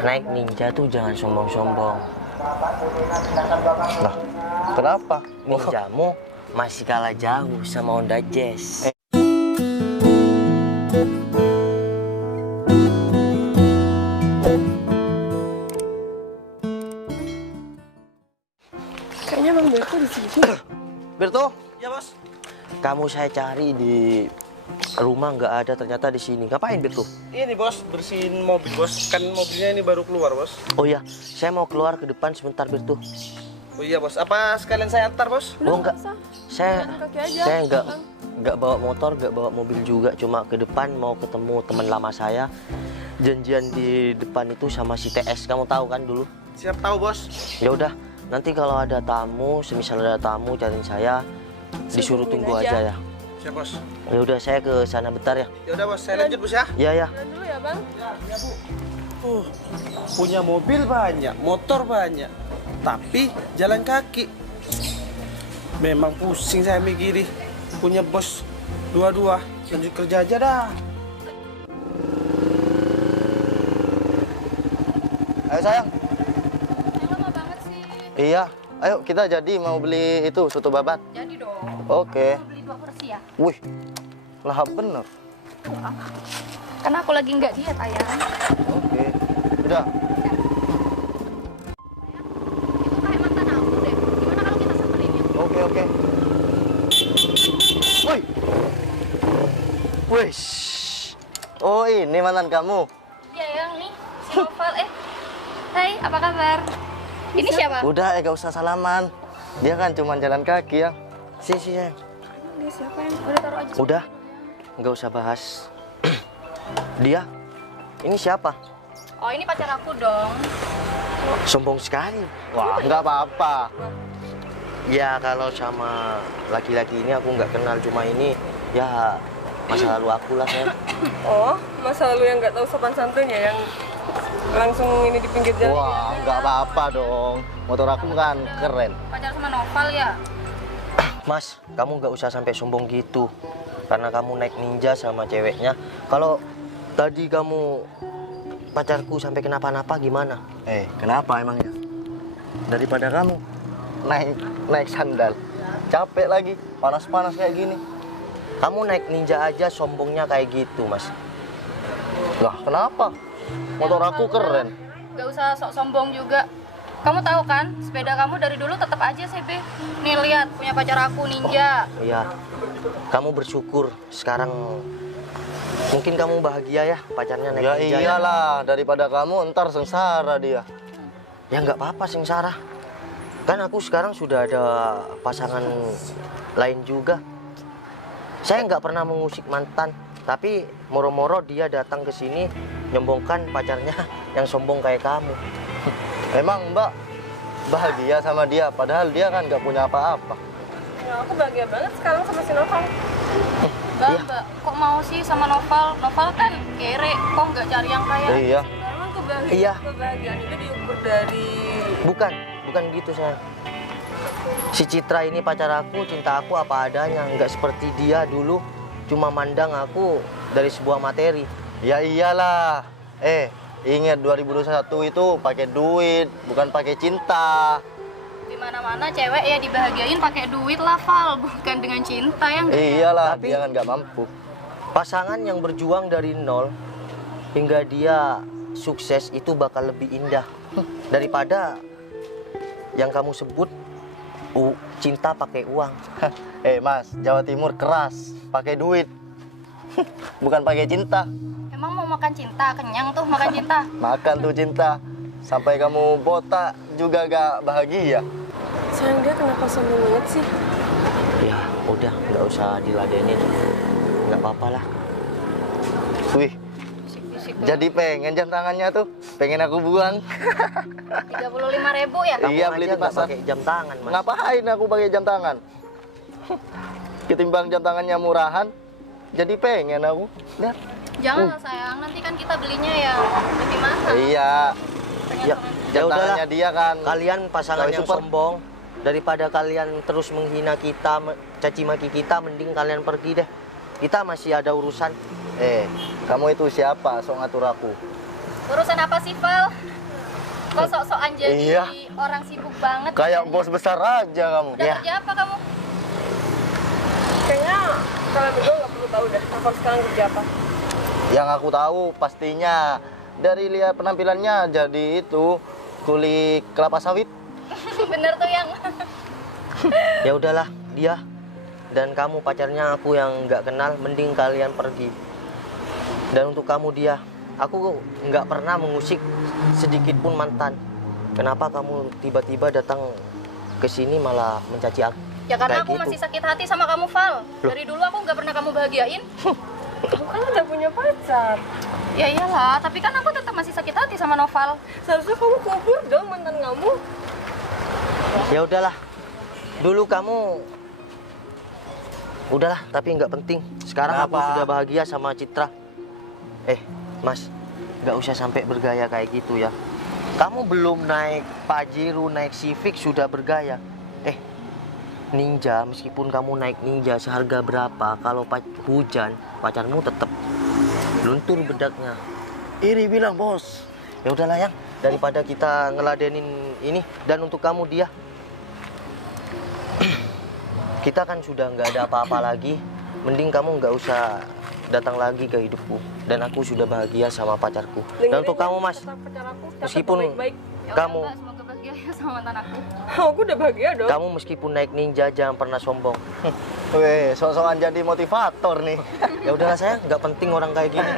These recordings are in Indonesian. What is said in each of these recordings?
naik ninja tuh jangan sombong-sombong. Nah, kenapa? Ninjamu masih kalah jauh sama Honda Jazz. Kayaknya Bang Berto di sini. Berto? Ya bos. Kamu saya cari di rumah nggak ada, ternyata di sini. Ngapain Berto? Ini bos, bersihin mobil bos. Kan mobilnya ini baru keluar bos. Oh iya, saya mau keluar ke depan sebentar Berto. Oh iya bos, apa sekalian saya antar bos? Udah, Oh enggak, usah. saya Jalan kaki aja. saya Bang. nggak bawa motor, nggak bawa mobil juga, cuma ke depan mau ketemu teman lama saya. Janjian di depan itu sama si TS, kamu tahu kan dulu. Siap tahu bos. Ya udah, nanti kalau ada tamu, semisal ada tamu cariin saya, disuruh Tungguin tunggu aja. aja ya. Siap bos. Ya udah, saya ke sana bentar ya. Ya udah bos, saya lanjut bos ya. Iya ya. Jalan dulu ya Bang. Punya mobil banyak, motor banyak, tapi jalan kaki. Memang pusing saya mikiri. Punya bos dua-dua, lanjut kerja aja dah. Ayo sayang. Lama banget sih. Iya. Ayo kita jadi mau beli itu soto babat. Jadi dong. Oke. Mau beli 2 porsi ya? Wih, lahap bener. Karena aku lagi nggak diet ayah. Oke. Udah. Itu kayak mantan aku deh. Gimana kalau kita samperin ya? Oke. Woi. Wih. Oh ini mantan kamu. Iya yang nih, si Novel. Hai, apa kabar? Ini siapa? Udah, gak usah salaman. Dia kan cuma jalan kaki ya. Si ya. Dia siapa yang Udah taruh aja. Udah, nggak usah bahas. Dia, ini siapa? Oh ini pacar aku dong. Sombong sekali. Wah, nggak apa-apa. Ya kalau sama laki-laki ini aku nggak kenal, cuma ini ya masa lalu aku lah ya. Oh, masa lalu yang nggak tahu sopan santun ya, yang langsung ini di pinggir jalan. Wah, nggak apa-apa dong. Motor aku kan keren. Pacar sama Novel ya? Mas, kamu nggak usah sampai sombong gitu. Karena kamu naik ninja sama ceweknya. Kalau tadi kamu pacarku sampai kenapa-napa gimana? Kenapa emangnya? Daripada kamu naik sandal, capek lagi, panas-panas kayak gini. Kamu naik ninja aja sombongnya kayak gitu, Mas. Lah, kenapa? Motor aku keren. Gak usah sok sombong juga. Kamu tahu kan, sepeda kamu dari dulu tetap aja CB. Nih lihat, punya pacar aku ninja. Iya. Kamu bersyukur sekarang mungkin kamu bahagia ya pacarnya naik Ya ninja. iyalah, daripada kamu ntar sengsara dia. Ya nggak apa-apa sengsara. Kan aku sekarang sudah ada pasangan lain juga. Saya nggak pernah mengusik mantan, tapi moro-moro dia datang ke sini nyombongkan pacarnya yang sombong kayak kamu. Emang Mbak bahagia sama dia, padahal dia kan nggak punya apa-apa. Ya, aku bahagia banget sekarang sama si Novel. Mbak, kok mau sih sama Novel? Novel kan kere, kok nggak cari yang kaya? Iya. Emang Iya. kebahagiaan itu diukur dari Bukan gitu saya. Si Citra ini pacar aku, cinta aku apa adanya, nggak seperti dia dulu cuma mandang aku dari sebuah materi. Ya iyalah. Ingat 2021 itu pakai duit, bukan pakai cinta. Di mana-mana cewek ya dibahagiain pakai duit lah, Val, bukan dengan cinta yang Iyalah, Tapi- dia kan nggak mampu. Pasangan yang berjuang dari nol hingga dia sukses itu bakal lebih indah daripada yang kamu sebut cinta pakai uang. Mas, Jawa Timur keras, pakai duit. Bukan pakai cinta. Emang mau makan cinta, kenyang tuh makan cinta. Makan tuh cinta. Sampai kamu botak juga gak bahagia. sayang dia kenapa sombong banget sih? Ya udah, nggak usah diladenin, nggak apa-apa lah. Wih, Bisik-bisik tuh. jadi pengen jam tangannya tuh. Pengen aku buang. 35.000 ya? Kamu Iya, aja beli di nggak pasar. pakai jam tangan, Mas. Ngapain aku pakai jam tangan? Ketimbang jam tangannya murahan, jadi pengen aku. Lihat. Jangan lah sayang, nanti kan kita belinya ya lebih mahal. Iya, Pengen Ya, sama- jam udahlah. tangannya dia kan. Kalian pasangan Cewek yang super. sombong, daripada kalian terus menghina kita, caci maki kita, mending kalian pergi deh. Kita masih ada urusan. Kamu itu siapa? Sok ngatur aku. Urusan apa sih, Val? Kok sok-sokan jadi Iya. orang sibuk banget? Kayak bos besar aja kamu. Udah kerja apa kamu? Kayaknya kalian berdua nggak perlu tahu dah. Aku sekarang kerja apa. Yang aku tahu pastinya dari lihat penampilannya jadi itu kuli kelapa sawit. Bener tuh yang. Ya udahlah, dia dan kamu pacarnya aku yang nggak kenal, mending kalian pergi. Dan untuk kamu dia, aku nggak pernah mengusik sedikit pun mantan. Kenapa kamu tiba-tiba datang ke sini malah mencaci aku? Ya karena Kayak aku gitu. masih sakit hati sama kamu, Val. Dari dulu aku nggak pernah kamu bahagiain. Aku kan udah punya pacar. Ya iyalah, tapi kan aku tetap masih sakit hati sama Noval. Seharusnya kamu kubur dong mantan kamu. Ya udahlah, dulu kamu udahlah, tapi nggak penting. Sekarang aku Kenapa? sudah bahagia sama Citra. Mas, nggak usah sampai bergaya kayak gitu ya. Kamu belum naik Pajero, naik Civic sudah bergaya. Ninja, meskipun kamu naik Ninja seharga berapa, kalau hujan pacarmu tetap luntur bedaknya. Iri bilang bos. Ya udahlah yang, daripada kita ngeladenin ini. Dan untuk kamu dia, kita kan sudah nggak ada apa-apa lagi. Mending kamu nggak usah datang lagi ke hidupku. Dan aku sudah bahagia sama pacarku. Dan untuk kamu mas, Pacar aku, catat meskipun baik-baik. Ya kamu udah, Mbak, semoga bahagia ya sama mantan aku. Aku udah bahagia dong. kamu meskipun naik Ninja jangan pernah sombong. Weh, sok-sokan jadi motivator nih. Ya udahlah sayang, nggak penting orang kayak gini.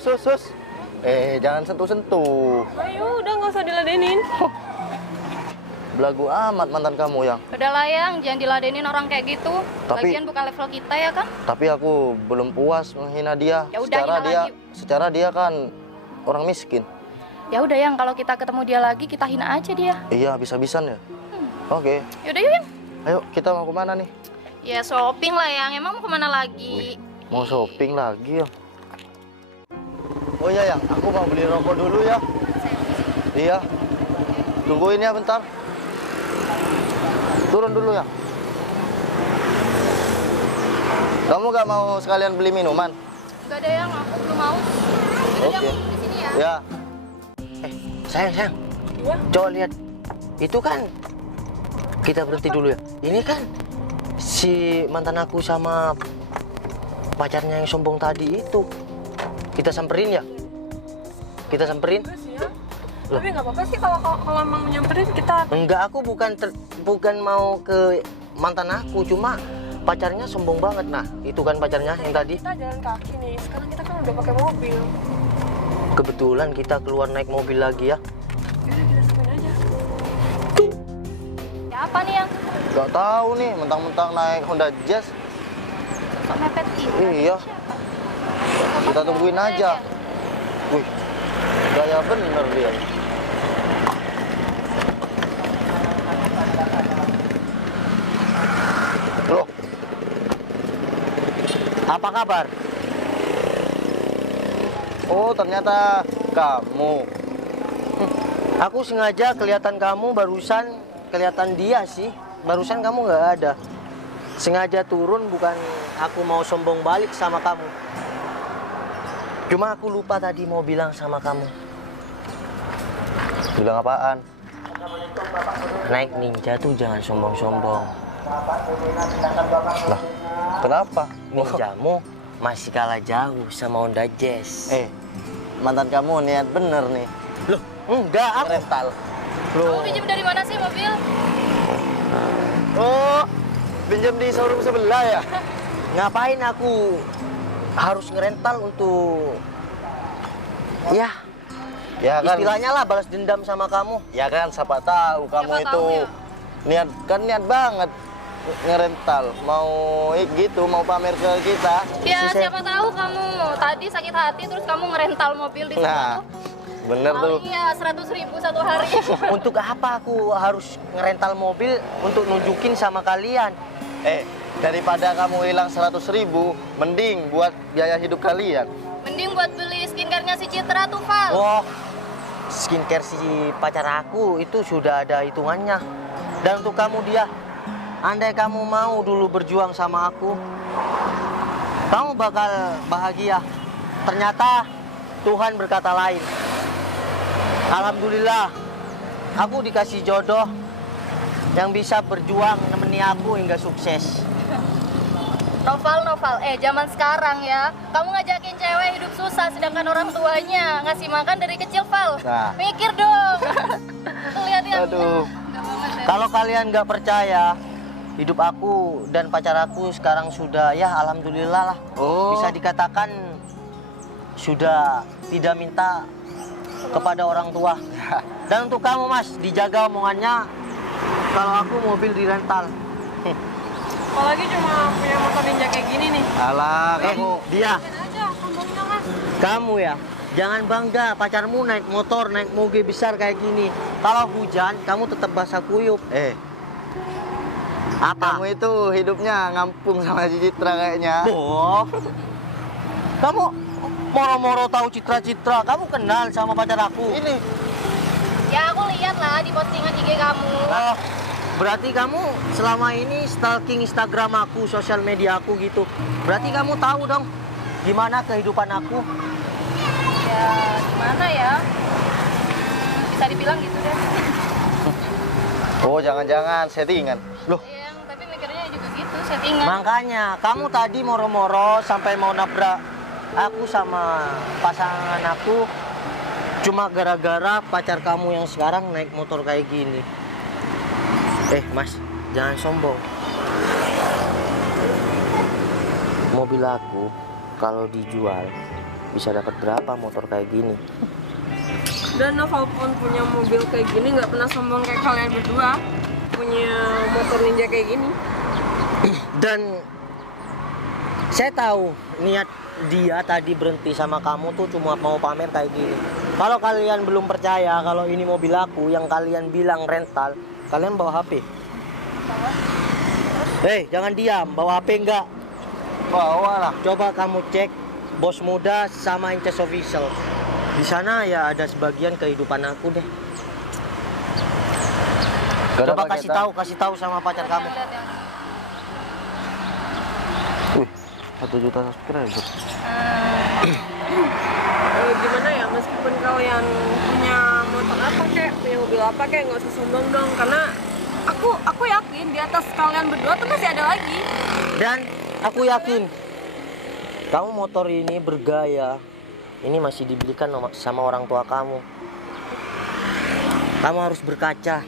Sus. Jangan sentuh-sentuh. Ayo, udah nggak usah diladenin. Belagu amat mantan kamu yang. Udah lah yang, jangan diladenin orang kayak gitu. Tapi- Lagian bukan level kita ya kan? Tapi aku belum puas menghina dia. Ya udah, hina lagi. Secara dia kan orang miskin. Ya udah yang, kalau kita ketemu dia lagi kita hina aja dia. Iya, bisa-bisan ya. Oke. Yaudah yuk yang. Ayo, kita mau kemana nih? Ya shopping lah yang, emang mau kemana lagi? Mau shopping lagi ya. Oh iya yang, aku mau beli rokok dulu ya. Iya. Tungguin ya bentar. Turun dulu ya. Kamu gak mau sekalian beli minuman? Enggak ada yang, aku belum mau. Yaudah Oke. yang, di sini ya. Ya. Sayang. Iya. Coba lihat. Itu kan, kita berhenti dulu ya. Ini kan si mantan aku sama pacarnya yang sombong tadi itu. Kita samperin ya? Kita samperin? Enggak sih ya. Tapi nggak apa-apa sih kalau emang nyamperin kita. Enggak, aku bukan mau ke mantan aku, cuma pacarnya sombong banget. Nah, itu kan pacarnya yang tadi. Kita jalan kaki nih. Sekarang kita kan udah pakai mobil. Kebetulan kita keluar naik mobil lagi ya. Yaudah kita samperin aja. Ya apa nih yang? Gak tahu nih, mentang-mentang naik Honda Jazz. Sok mepet kita. Iya. Kita tungguin aja. Wih, gaya bener dia. Loh, Apa kabar? oh ternyata kamu. Aku sengaja kelihatan kamu, barusan kelihatan dia sih. Barusan kamu nggak ada. Sengaja turun, bukan aku mau sombong balik sama kamu. Cuma aku lupa tadi mau bilang sama kamu. Bilang apaan? Naik Ninja tuh jangan sombong-sombong. Lah, kenapa? Ninjamu masih kalah jauh sama Honda Jazz. Mantan kamu niat bener nih. Loh, enggak, aku Rental. Kamu pinjam dari mana sih mobil? Oh, pinjam di showroom sebelah ya? ngapain aku harus ngerental untuk ya Ya kan, istilahnya lah balas dendam sama kamu. ya kan siapa tahu kamu Siapa itu tahu ya. niat banget ngerental, mau gitu, mau pamer ke kita. Ya Sisa- siapa tahu kamu tadi sakit hati terus kamu ngerental mobil di Nah, sana. bener tuh. Iya 100.000 satu hari. Untuk apa aku harus ngerental mobil untuk nunjukin sama kalian? Daripada kamu hilang 100.000, mending buat biaya hidup kalian. Mending buat beli skincare-nya si Citra tuh, Val. Wah, skincare si pacar aku itu sudah ada hitungannya. Dan untuk kamu dia, andai kamu mau dulu berjuang sama aku, kamu bakal bahagia. Ternyata Tuhan berkata lain. Alhamdulillah, aku dikasih jodoh yang bisa berjuang nemeni aku hingga sukses. Noval, zaman sekarang ya, kamu ngajakin cewek hidup susah sedangkan orang tuanya ngasih makan dari kecil, Val. Nah. Mikir dong. Tuh lihat ya. Aduh. Nggak banget ya. Kalau kalian nggak percaya, hidup aku dan pacar aku sekarang sudah ya alhamdulillah lah. Oh. Bisa dikatakan sudah tidak minta kepada orang tua. Dan untuk kamu Mas, dijaga omongannya kalau aku mobil di rental. Apalagi cuma punya motor ninja kayak gini nih. Alah, kamu. Dia, Aja, sombongnya Mas. kamu ya, jangan bangga pacarmu naik motor, naik moge besar kayak gini. Kalau hujan, kamu tetap basah kuyup. Apa? Kamu itu hidupnya ngampung sama si Citra kayaknya. Bob, kamu moro-moro tahu citra-citra, kamu kenal sama pacar aku. Ini. Ya aku lihat lah di postingan IG kamu. Oh, berarti kamu selama ini stalking Instagram aku, sosial media aku gitu. Berarti kamu tahu dong gimana kehidupan aku. Ya gimana ya? Bisa dibilang gitu deh. Oh, jangan-jangan settingan. Loh, Yang tapi mikirnya juga gitu, settingan. Makanya kamu tadi moro-moro sampai mau nabrak aku sama pasangan aku cuma gara-gara pacar kamu yang sekarang naik motor kayak gini. Mas, jangan sombong. Mobil aku kalau dijual bisa dapat berapa motor kayak gini? Dan Noval pun punya mobil kayak gini, nggak pernah sombong kayak kalian berdua. Punya motor ninja kayak gini. Dan saya tahu niat dia tadi berhenti sama kamu tuh cuma mau pamer kayak gini. Kalau kalian belum percaya kalau ini mobil aku yang kalian bilang rental, kalian bawa HP. Jangan diam, bawa HP enggak? bawa lah. Coba kamu cek Bos Muda sama Inces Official. Di sana ya ada sebagian kehidupan aku deh. Gak ada Coba paketan. kasih tahu sama pacar kamu. Lihat yang Wih, 1 juta subscriber. Gimana ya, meskipun kalian punya motor apa kayak, punya mobil apa kayak, nggak usah sombong dong. Karena aku yakin di atas kalian berdua tuh masih ada lagi. Dan aku yakin kamu motor ini bergaya. Ini masih dibelikan sama orang tua kamu. Kamu harus berkaca.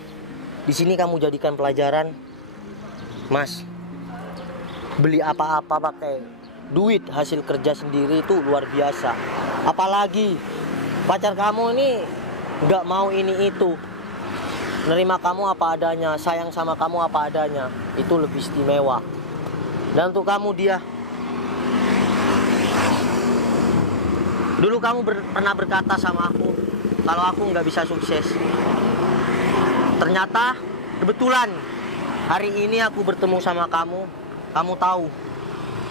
Di sini kamu jadikan pelajaran. Mas, beli apa-apa pakai duit hasil kerja sendiri itu luar biasa. Apalagi pacar kamu ini nggak mau ini itu. Nerima kamu apa adanya, sayang sama kamu apa adanya. Itu lebih istimewa. Dan untuk kamu dia, dulu kamu pernah berkata sama aku kalau aku nggak bisa sukses. Ternyata kebetulan hari ini aku bertemu sama kamu. Kamu tahu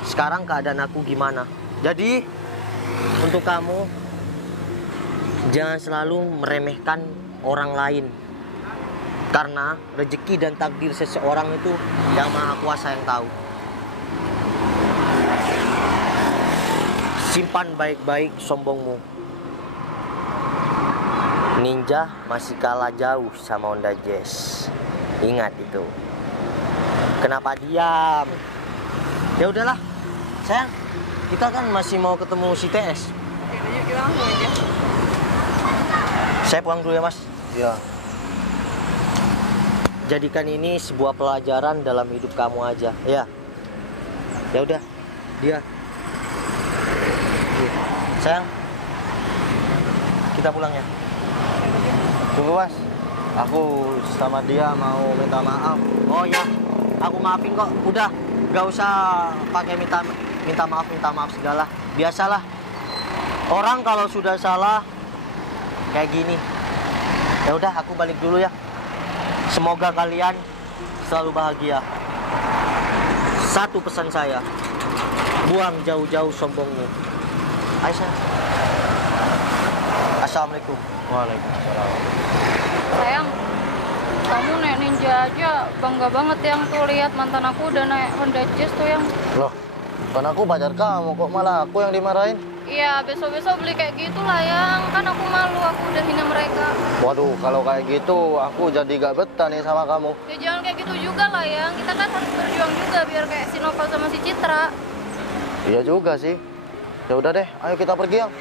sekarang keadaan aku gimana. Jadi untuk kamu jangan selalu meremehkan orang lain. Karena rezeki dan takdir seseorang itu yang Maha Kuasa yang tahu. Simpan baik-baik sombongmu. Ninja masih kalah jauh sama Honda Jazz. Ingat itu. Kenapa diam? Ya udahlah, sayang. Kita kan masih mau ketemu si TS. Oke, yuk kita langsung aja. Saya pulang dulu ya, Mas. Ya. Jadikan ini sebuah pelajaran dalam hidup kamu aja, ya. Ya udah, dia. Sayang, kita pulang ya. Tunggu Mas, aku sama dia mau minta maaf. Oh ya, aku maafin kok. Udah, gak usah pakai minta maaf segala. Biasalah. Orang kalau sudah salah kayak gini. Ya udah, aku balik dulu ya. Semoga kalian selalu bahagia. Satu pesan saya, buang jauh-jauh sombongmu. Aisyah. Assalamualaikum. Waalaikumsalam. sayang, kamu naik Ninja aja bangga banget yang tuh lihat mantan aku udah naik Honda Jazz tuh yang. Loh, kan aku pacar kamu kok malah aku yang dimarahin? Ya besok-besok beli kayak gitu lah Yang. Kan aku malu, aku udah hina mereka. Waduh, kalau kayak gitu aku jadi gak betah nih sama kamu. Ya jangan kayak gitu juga lah Yang. Kita kan harus berjuang juga biar kayak si Novel sama si Citra. Iya juga sih. Ya udah deh, ayo kita pergi, Yang.